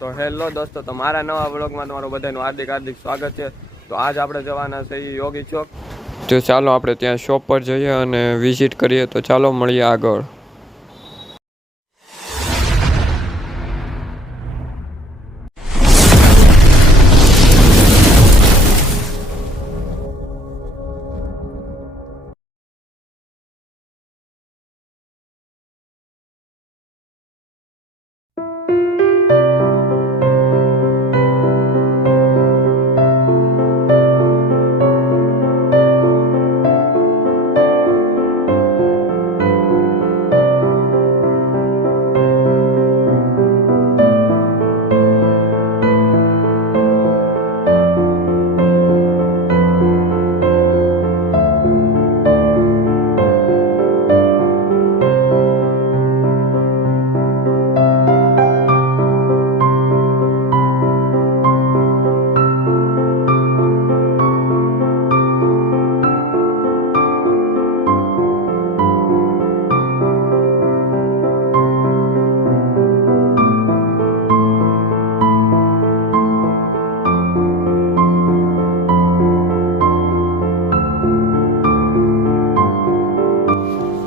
તો હેલો દોસ્તો, તો મારા નવા બ્લોગમાં તમારું બધાનું હાર્દિક સ્વાગત છે। તો આજ આપણે જવાના છે યોગી ચોક। તો ચાલો આપણે ત્યાં શોપ પર જઈએ અને વિઝિટ કરીએ। તો ચાલો મળીએ આગળ।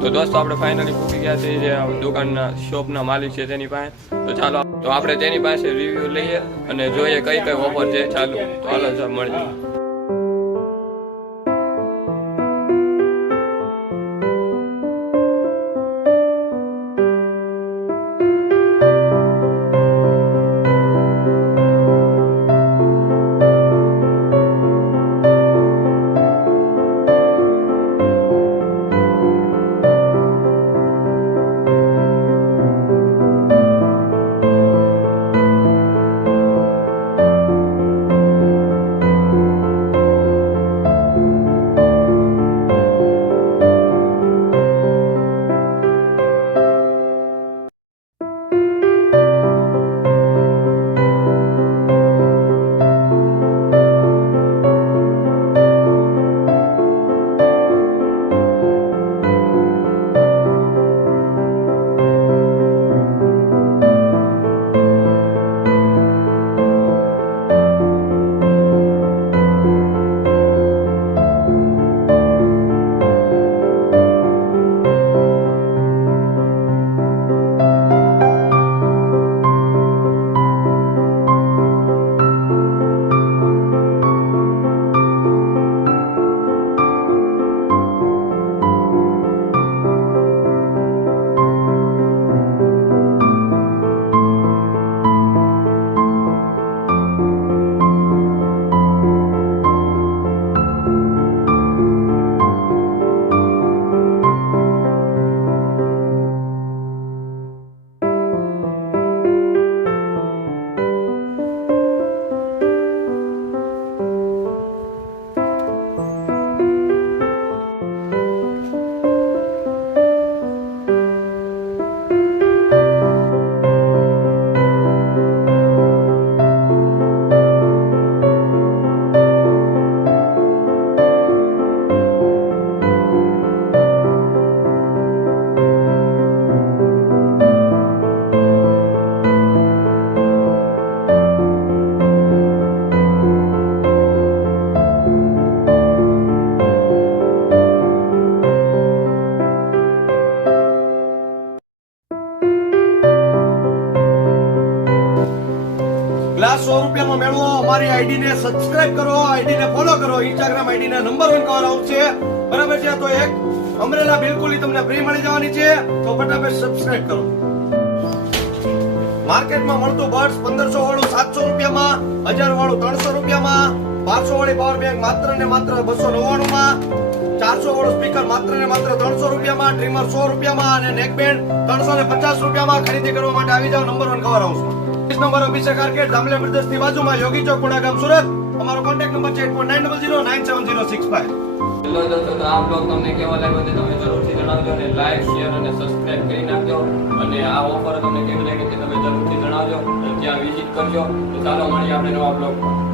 તો દોસ્તો આપણે ફાઇનલી પૂકી ગયા છે જે દુકાનના શોપના માલિક છે તેની પાસે। તો ચાલો તો આપણે તેની પાસે રિવ્યુ લઈએ અને જોઈએ કઈ કઈ ઓફર છે। ચાલો તો હાલો મળીએ। ગ્લાસ 100 રૂપિયાનો મેળવો। અમારી આઈડી ને સબસ્ક્રાઇબ કરો, આઈડી ને ફોલો કરો। ઇન્સ્ટાગ્રામ આઈડી ને નંબર 1 કવર આઉટ છે, બરાબર છે। તો એક અમરેલા બિલકુલ તમને ફ્રી મળી જવાની છે, તો ફટાફટ સબસ્ક્રાઇબ કરો। માર્કેટમાં મળતું બર્ડ્સ 1500 વાળું 700 રૂપિયામાં, 1000 વાળું 300 રૂપિયામાં, 500 વાળી પાવર બેંક માત્ર ને માત્ર 299 માં, 400 વાળું સ્પીકર માત્ર ને માત્ર 300 રૂપિયામાં, ટ્રીમર 100 રૂપિયામાં અને નેક બેન્ડ 350 રૂપિયામાં ખરીદી કરવા માટે આવી જાવ નંબર 1 કવર હાઉસમાં। નંબર અભિષેક આર્કેડ જામલે બ્રદર્સ ની બાજુમાં, યોગી ચોક, પુણાગામ, સુરત। અમારો કોન્ટેક્ટ નંબર છે 8490097065। હેલો દોસ્તો, તો આ બ્લોગ તમને કેવો લાગ્યો તે તમે જરૂરથી જણાવજો અને લાઈક, શેર અને સબસ્ક્રાઇબ કરી નાખજો। અને આ ઓફર તમને કેવી લાગી તે તમે જરૂરથી જણાવજો, ત્યાં વિઝિટ કરજો। તો ચાલો મળીએ આપણે નવા બ્લોગમાં।